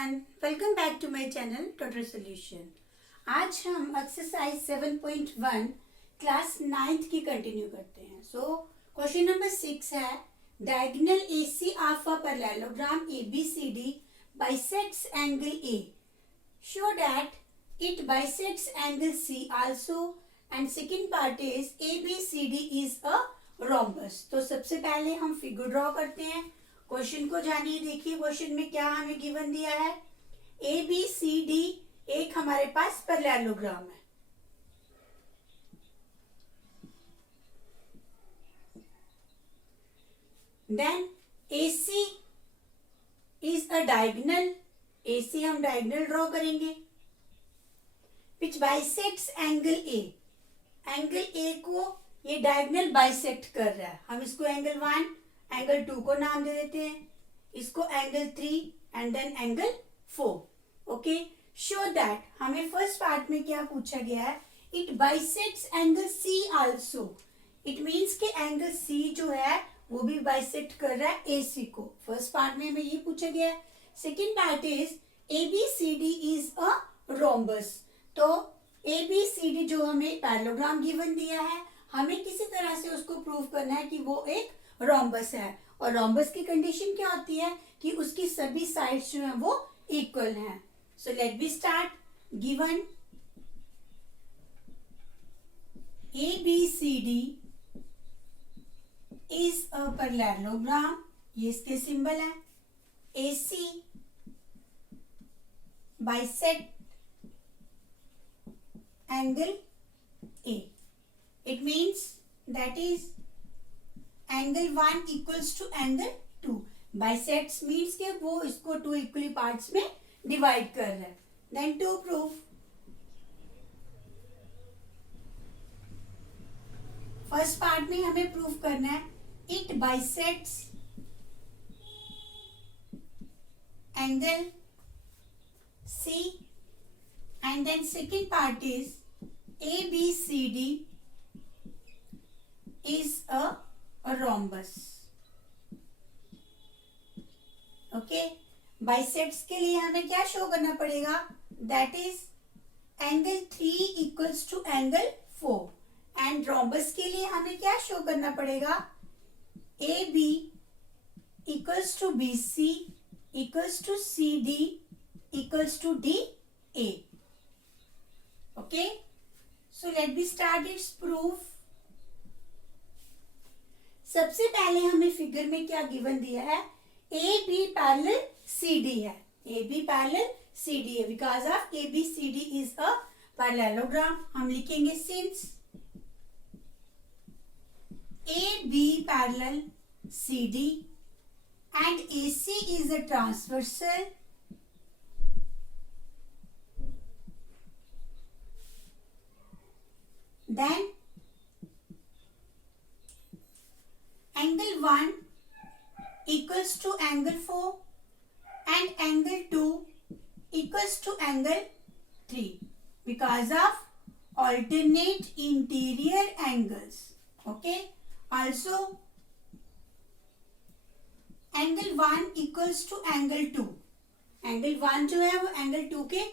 Everyone, welcome back to my channel total solution. आज हम exercise 7.1 class 9th की continue करते हैं। सो क्वेश्चन नंबर 6 है, diagonal AC of a parallelogram ABCD bisects angle A. Show that it bisects angle C also. And second part is ABCD is a rhombus. तो सबसे पहले हम figure draw करते हैं। क्वेश्चन को जानिए। देखिए क्वेश्चन में क्या हमें गिवन दिया है। ABCD एक हमारे पास पैरेललोग्राम है। Then AC is a diagonal. AC हम डायगोनल ड्रॉ करेंगे which bisects angle A। Angle A को ये डायगोनल बाइसेक्ट कर रहा है। हम इसको एंगल 1, एंगल 2 को नाम दे देते हैं, इसको angle 3 and then angle 4। Okay, show that हमें फर्स्ट पार्ट में क्या पूछा गया है, it bisects angle C also. It means कि एंगल C जो है वो भी बाइसेक्ट कर रहा है AC को। फर्स्ट पार्ट में हमें ये पूछा गया है। Second part is ABCD is a rhombus. तो ABCD जो हमें पैरेललोग्राम गिवन दिया है, हमें किसी तरह से उसको प्रूव करना है कि वो एक रोम्बस है। और रोम्बस की कंडीशन क्या होती है कि उसकी सभी साइड्स जो है वो इक्वल हैं। So let be start. Given ABCD is a parallelogram, ये इसके सिंबल है। AC bisect angle A. It means that is angle 1 equals to angle 2. Bisects means कि वो इसको 2 equally parts में divide कर रहा है। Then to prove, first part में हमें prove करना है it bisects angle C, and then second part is ABCD is a rhombus. Okay, bisects के लिए हमें क्या शो करना पड़ेगा, that is angle 3 equals to angle 4। And rhombus के लिए हमें क्या शो करना पड़ेगा, AB equals to BC equals to CD equals to DA। Okay, so let be start its proof. सबसे पहले हमें फिगर में क्या गिवन दिया है, AB पैरेलल CD है। AB पैरेलल CD है because of ABCD is a parallelogram. हम लिखेंगे since AB parallel CD and AC is a transversal, then angle 1 equals to angle 4 and angle 2 equals to angle 3 because of alternate interior angles. Okay, also angle 1 equals to angle 2। angle 1 जो है वो angle 2 के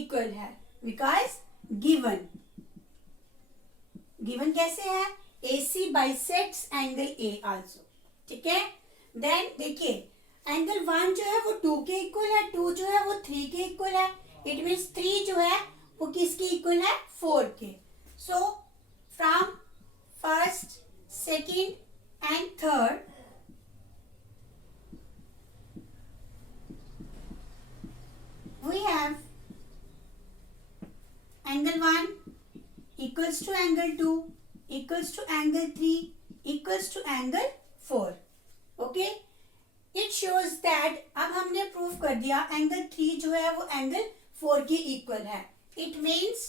equal है because given कैसे है, AC bisects angle A also. ठीक है, then देखिए एंगल 1 जो है वो 2 के इक्वल है, 2 जो है वो 3 के इक्वल है। इट मीन्स 3 जो है वो किसके इक्वल है, 4 के। So from first, second and third we have angle 1 equals to angle 2 equals to angle 3 equals to angle 4। okay, it shows that अब हमने प्रूव कर दिया एंगल 3 जो है वो एंगल 4 के इक्वल है। it means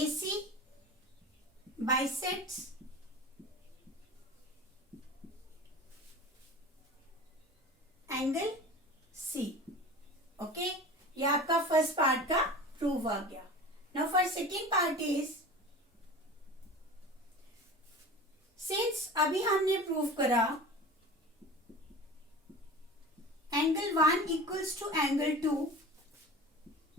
AC bisects angle C। Okay, ये आपका फर्स्ट पार्ट का प्रूव आ गया। Now for second part is, since अभी हमने प्रूव करा angle 1 equals to angle 2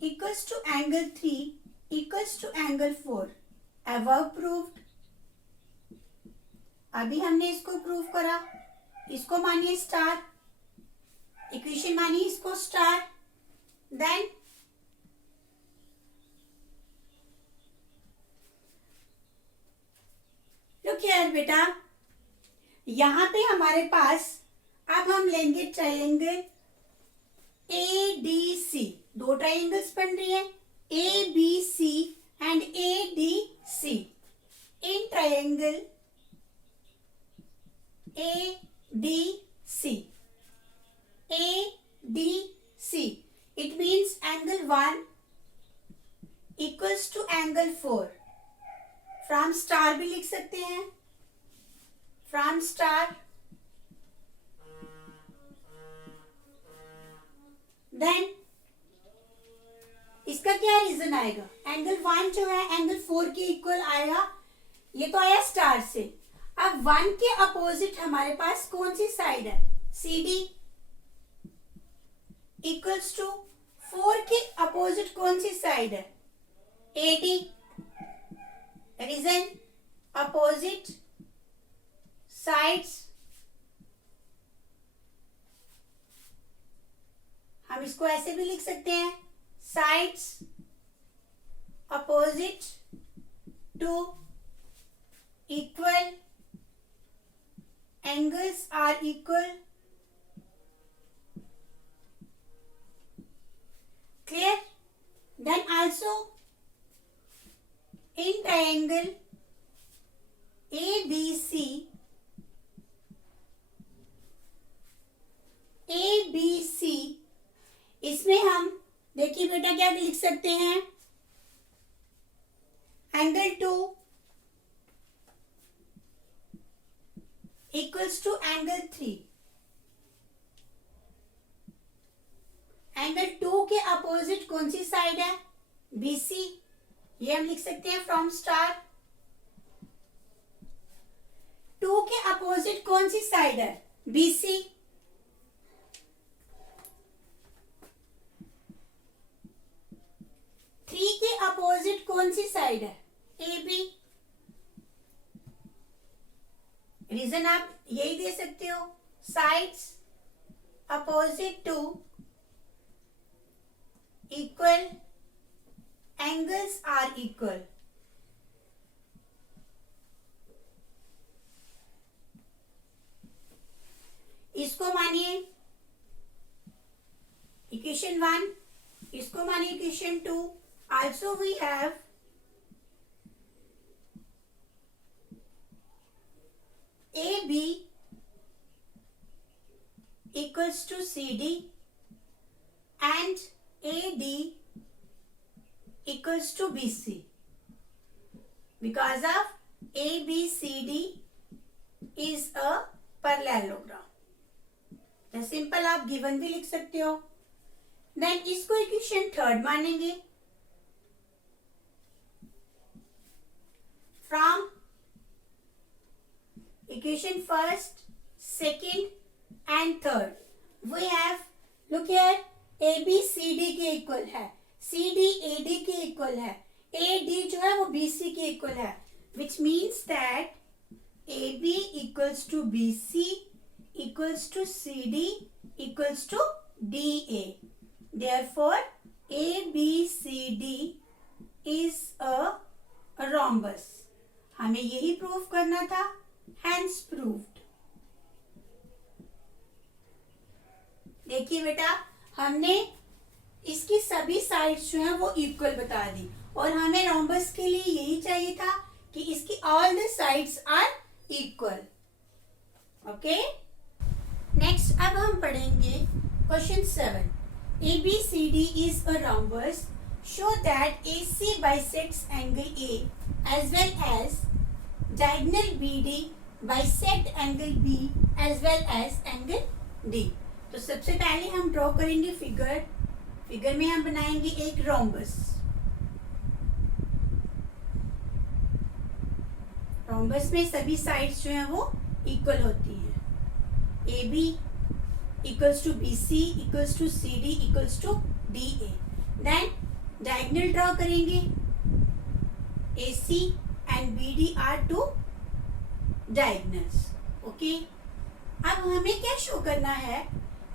equals to angle 3 equals to angle 4 above proved. अभी हमने इसको प्रूव करा, इसको मानिए स्टार, इक्वेशन मानिए इसको स्टार। देन लुक हियर बेटा, यहां पे हमारे पास अब हम लेंगे ट्रायंगल ए डी सी। दो ट्रायंगल्स बन रही है A B C and A D C. In triangle A D C, A D C, it means angle 1 equals to angle 4। From star भी लिख सकते हैं, फ्रॉम स्टार। देन इसका क्या रीजन आएगा, एंगल 1 जो है एंगल 4 के इक्वल आएगा, ये तो आया स्टार से। अब 1 के अपोजिट हमारे पास कौन सी साइड है, सी डी इक्वल्स टू 4 के अपोजिट कौन सी साइड है, A D. Reason opposite sides, हम इसको ऐसे भी लिख सकते हैं, sides opposite to equal angles are equal। Clear? Then also in triangle ABC, ABC इसमें हम देखिए बेटा क्या लिख सकते हैं, angle 2 equals to angle 3। Angle 2 के अपोजिट कौन सी साइड है, BC। ये हम लिख सकते हैं फ्रॉम स्टार। 2 के अपोजिट कौन सी साइड है, BC। थ्री के अपोजिट कौन सी साइड है, AB। रीजन आप यही दे सकते हो, sides opposite to equal angles are equal. इसको मानिए इक्वेशन 1, इसको मानिए equation 2। Also we have AB equals to CD and AD equals to BC because of ABCD is a parallelogram। तो सिंपल आप गिवन भी लिख सकते हो। देन इसको इक्वेशन 3 मानेंगे, from equation 1st, 2nd and 3rd we have, look here, AB CD के equal है, CD AD के इक्वल है, AD जो है वो BC के इक्वल है, which means that AB equals to BC equals to CD equals to DA। Therefore ABCD is a rhombus। हमें यही प्रूव करना था, hence proved। देखिए बेटा, हमने इसकी सभी साइड्स जो हैं वो इक्वल बता दी, और हमें रोम्बस के लिए यही चाहिए था कि इसकी all the sides are equal. Okay, next अब हम पढ़ेंगे question 7। ABCD is a rhombus, show that AC bisects angle A as well as diagonal BD bisect angle B as well as angle D। तो सबसे पहले हम draw करेंगे figure में हम बनाएंगे एक रोम्बस। रोम्बस में सभी साइड्स जो हैं वो इक्वल होती हैं। AB equals to BC equals to CD equals to DA. Then diagonal draw करेंगे. AC and BD are two diagonals. Okay. अब हमें क्या शो करना है?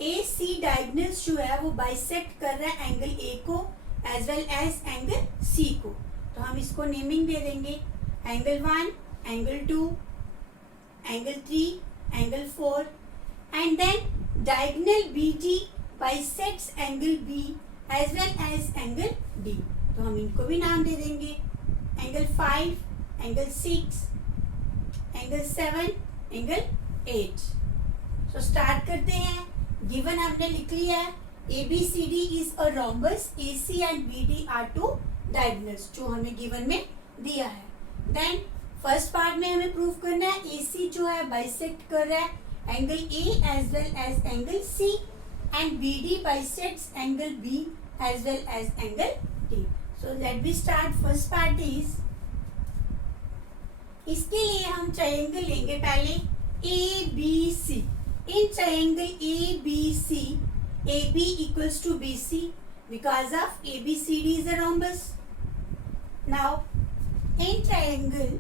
AC diagonals जो है वो बाइसेक्ट कर रहा है एंगल A को as well as angle C को. तो हम इसको नेमिंग दे देंगे. Angle 1, angle 2, angle 3, angle 4 and then diagonal BD bisects angle B as well as angle D. तो हम इनको भी नाम दे देंगे. Angle 5, angle 6, angle 7, angle 8. So start करते हैं. गिवन हमने लिख लिया है ABCD is a rhombus. AC and BD are two diagonals जो हमें गिवन में दिया है. देन फर्स्ट पार्ट में हमें प्रूव करना है AC जो है बाइसेक्ट कर रहा है angle A as well as angle C and BD bisects angle B as well as angle D. So let me start. First part is इसके लिए हम ट्रायंगल लेंगे पहले ABC. In triangle ABC, AB equals to BC because of ABCD is a rhombus. Now in triangle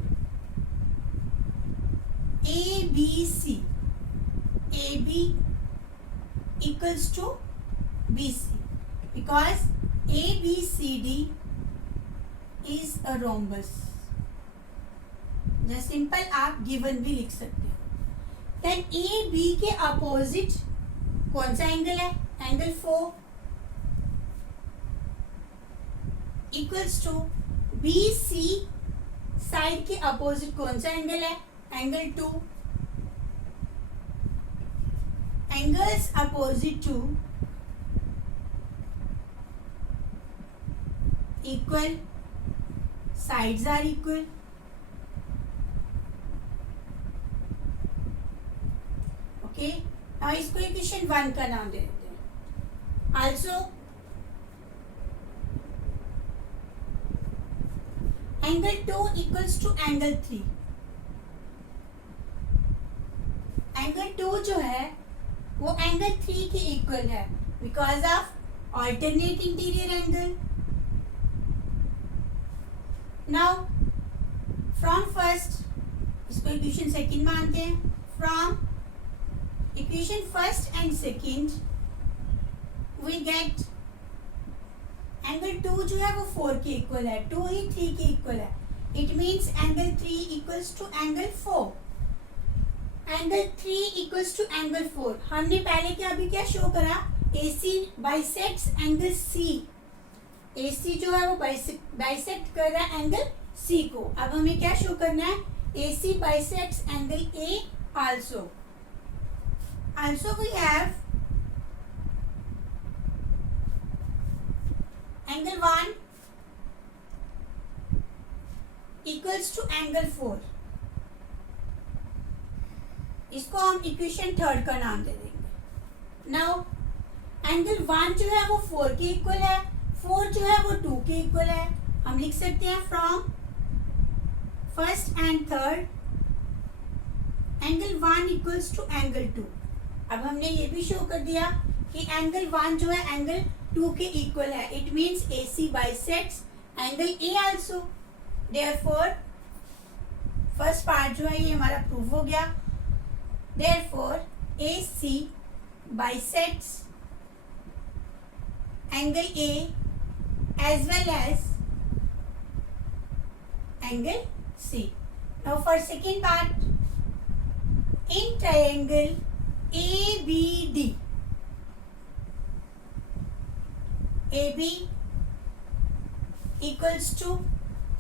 ABC, AB equals to BC because ABCD is a rhombus. जैसे simple आप given भी लिख सकते हो. देन AB के opposite कौन सा angle है? Angle 4 equals to BC side के अपोजिट कौन सा एंगल है? Angle 2. Angles opposite to equal, sides are equal. Okay, now इसको इक्वेशन 1 का नाम दे देते हैं. Also angle 2 equals to angle 3. Angle 2 जो है वो एंगल 3 के इक्वल है because of alternate interior angle. Now from first इसको इक्वेशन सेकंड मानते हैं. From equation first and second we get angle 2 जो है वो 4 के इक्वल है. 2 ही 3 के इक्वल है. It means angle 3 equals to angle 4. Angle 3 equals to angle 4. हमने पहले क्या अभी क्या शो करा? AC bisects angle C. AC जो है वो बाइसेक्ट कर रहा है एंगल C को. अब हमें क्या शो करना है? AC bisects angle A also. Also we have angle 1 equals to angle 4. इसको हम इक्वेशन थर्ड का नाम दे देंगे. नाउ एंगल 1 जो है वो 4 के इक्वल है. 4 जो है वो 2 के इक्वल है. हम लिख सकते हैं from first and third angle 1 equals to angle 2. अब हमने ये भी शो कर दिया कि एंगल 1 जो है एंगल 2 के इक्वल है. It means AC bisects angle A also. Therefore first part जो है ये हमारा प्रूव हो गया. Therefore, AC bisects angle A as well as angle C. Now for second part, in triangle ABD, AB equals to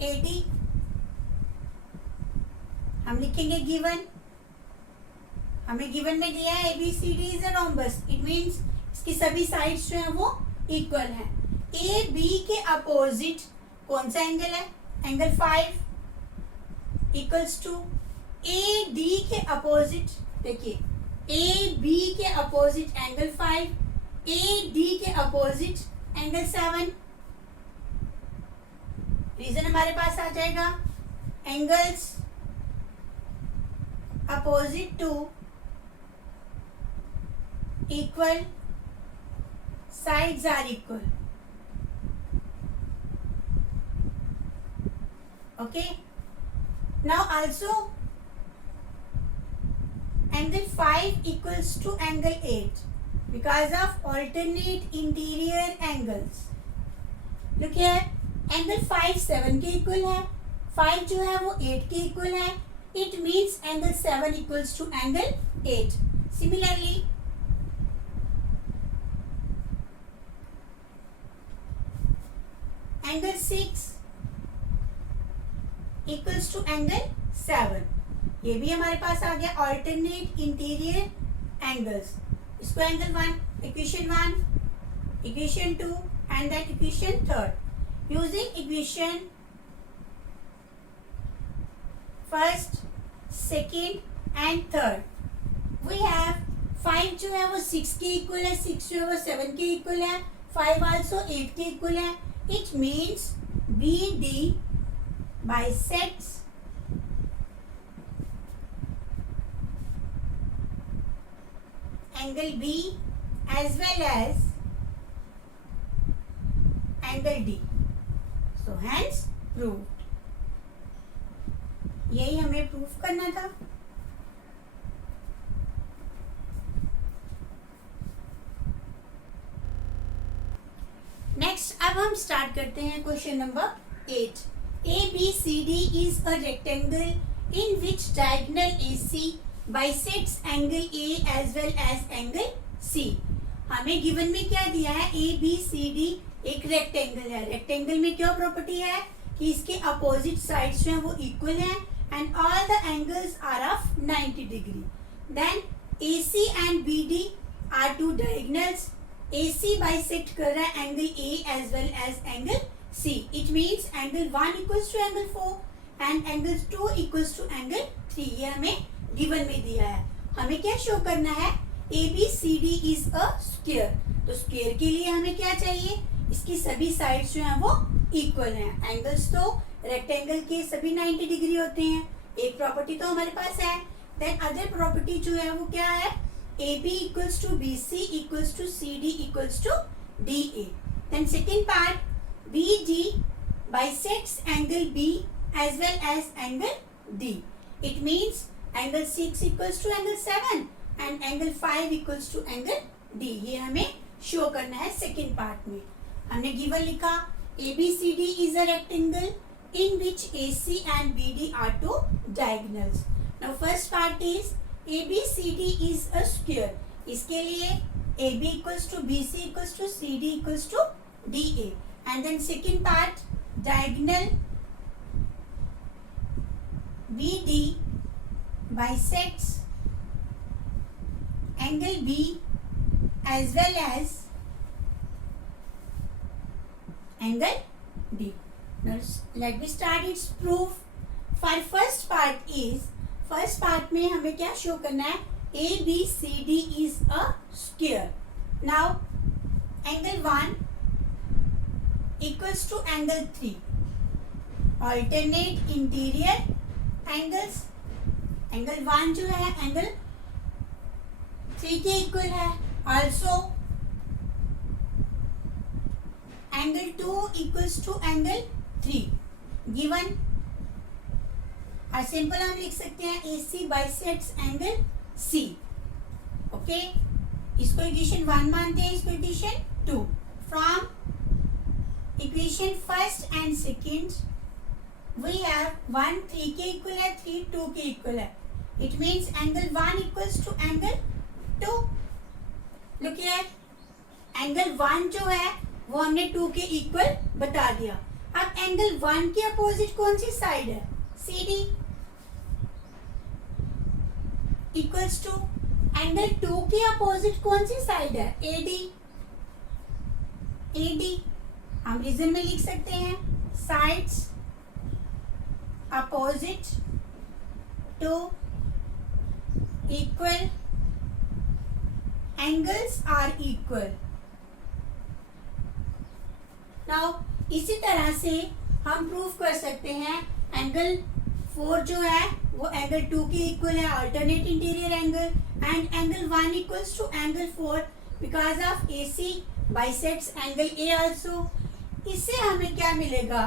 AD. हम लिखेंगे given. हमें given में दिया है ABCD is a rhombus. It means इसकी सभी साइड्स जो हैं वो इक्वल हैं. AB के अपोजिट कौन सा एंगल है? एंगल 5 इक्वल्स टू AD के अपोजिट. देखिए AB के अपोजिट एंगल 5, AD के अपोजिट एंगल 7. रीजन हमारे पास आ जाएगा angles opposite to equal, sides are equal. Okay. Now also angle 5 equals to angle 8 because of alternate interior angles. Look here, angle 5 7 के equal है, 5 जो है वो 8 के इक्वल है. It means angle 7 equals to angle 8. Similarly, angle 6 equals to angle 7. ये भी हमारे पास आ गया alternate interior angles. इसको angle 1, equation 1, equation 2 and then equation 3. Using equation first, second and third, we have 5 जो है वो 6 के इक्वल है, 6 जो है वो 7 के इक्वल है, 5 also 8 के इक्वल है. It means BD bisects angle B as well as angle D. So hence proved. यही हमें प्रूफ करना था. नेक्स्ट अब हम स्टार्ट करते हैं question number 8. ABCD is a rectangle in which diagonal AC bisects angle A as well as angle C. हमें given में क्या दिया है? ABCD एक रेक्टेंगल है. रेक्टेंगल में क्या प्रॉपर्टी है कि इसके अपोजिट साइड्स जो है वो इक्वल हैं and all the angles are of 90 degree. Then AC and BD are two diagonals. AC bisect कर रहा है angle A as well as angle C. It means angle 1 equals to angle 4 and angle 2 equals to angle 3. ये हमें given में दिया है. हमें क्या शो करना है? ABCD is a square. तो स्क्वायर के लिए हमें क्या चाहिए? इसकी सभी साइड्स जो हैं वो इक्वल हैं. एंगल्स तो रेक्टेंगल के सभी 90 डिग्री होते हैं. एक प्रॉपर्टी तो हमारे पास है. देन अदर प्रॉपर्टी जो है वो क्या है? AB equals to BC equals to CD equals to DA. Then second part, BD bisects angle B as well as angle D. It means angle 6 equals to angle 7 and angle 5 equals to angle D. ये हमें show करना है second part में. हमने given लिखा ABCD is a rectangle in which AC and BD are two diagonals. Now first part is ABCD is a square. इसके लिए AB equals to BC equals to CD equals to DA. And then second part, diagonal BD bisects angle B as well as angle D. Now let me start its proof. For first part is, first part में हमें क्या show करना है? ABCD is a square. Now angle 1 equals to angle 3. Alternate interior angles. Angle 1 जो है angle 3 के equal है. Also angle 2 equals to angle 3. Given और सिंपल हम लिख सकते हैं AC bisects angle C. ओके, इसको इक्वेशन 1 मानते हैं, इसको equation 2. From equation first and second we have 1 3 के इक्वल है, 3 2 के इक्वल है. It means angle 1 equals to angle 2. Look here, angle 1 जो है वो हमने 2 के इक्वल बता दिया. अब एंगल 1 के अपोजिट कौन सी साइड है? CD इक्वल्स टू एंगल 2 के अपोजिट कौन सी साइड है? AD. हम रीजन में लिख सकते हैं sides opposite to equal, angles are equal. Now इसी तरह से हम प्रूव कर सकते हैं एंगल 4 जो है वो एंगल 2 के इक्वल है, alternate interior angle, and angle 1 equals to angle 4 because of AC bisects angle A also. इससे हमें क्या मिलेगा,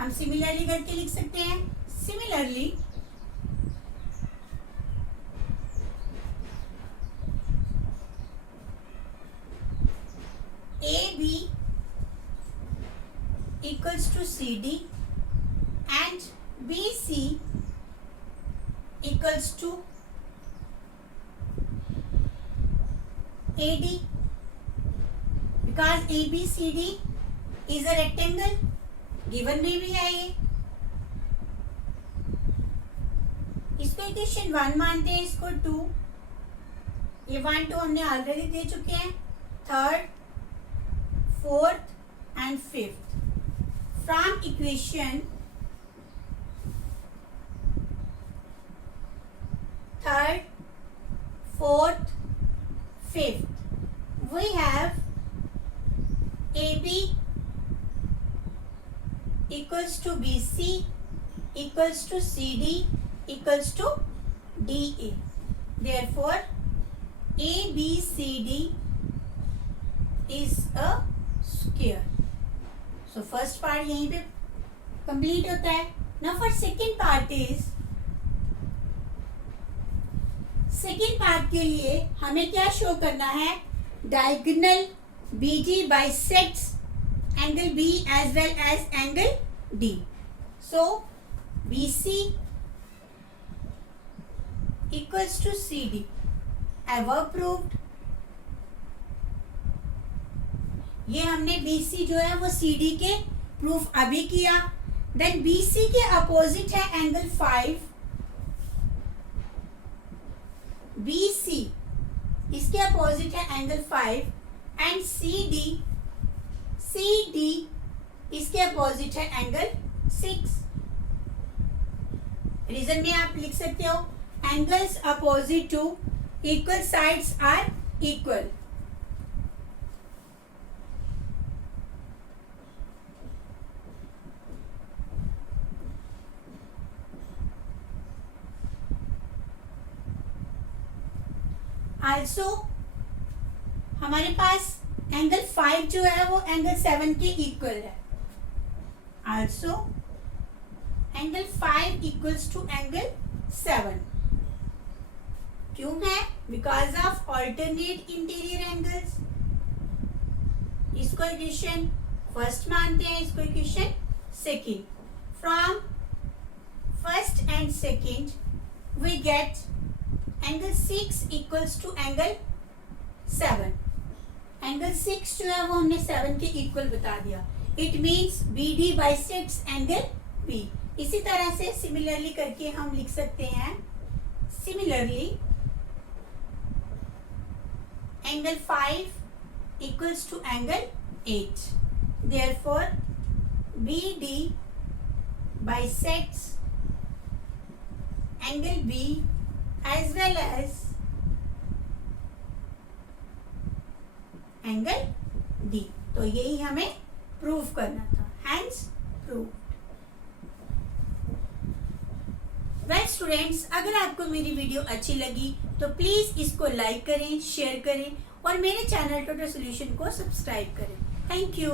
हम सिमिलरली करके लिख सकते हैं। Similarly AB equals to CD and BC equals to AD because ABCD is a rectangle, given में भी है ये। इसको इक्वेशन 1 मानते हैं, इसको 2, ये 1 2 हमने ऑलरेडी दे चुके हैं। Third, fourth and fifth from equation third, fourth, fifth we have AB equals to BC equals to CD equals to DA. Therefore ABCD is a square. So first part यहीं पे complete होता है. Now for second part is, second part के लिए हमें क्या show करना है, diagonal BD bisects angle B as well as angle D. So BC equals to CD ever proved. ये हमने BC जो है वो CD के प्रूफ अभी किया। देन BC के अपोजिट है एंगल 5, BC इसके अपोजिट है एंगल 5 एंड CD इसके अपोजिट है एंगल 6। रीजन में आप लिख सकते हो angles opposite to equal sides are equal. Also हमारे पास एंगल 5 जो है वो एंगल 7 के इक्वल है। Also angle 5 equals to angle 7। क्यों है? Because of alternate interior angles. इसको इक्वेशन फर्स्ट मानते हैं, इसको equation second. From first and second we get angle 6 equals to angle 7। Angle 6 जो है वो हमने 7 के इक्वल बता दिया। It means BD bisects angle B। इसी तरह से सिमिलरली करके हम लिख सकते हैं, similarly angle 5 equals to angle 8। Therefore BD bisects angle B as well as angle D। तो यही हमें प्रूव करना था, हैंस प्रूव्ड। वेल स्टूडेंट्स, अगर आपको मेरी वीडियो अच्छी लगी तो प्लीज इसको लाइक करें, शेयर करें और मेरे चैनल ट्यूटर सॉल्यूशन को सब्सक्राइब करें। Thank you.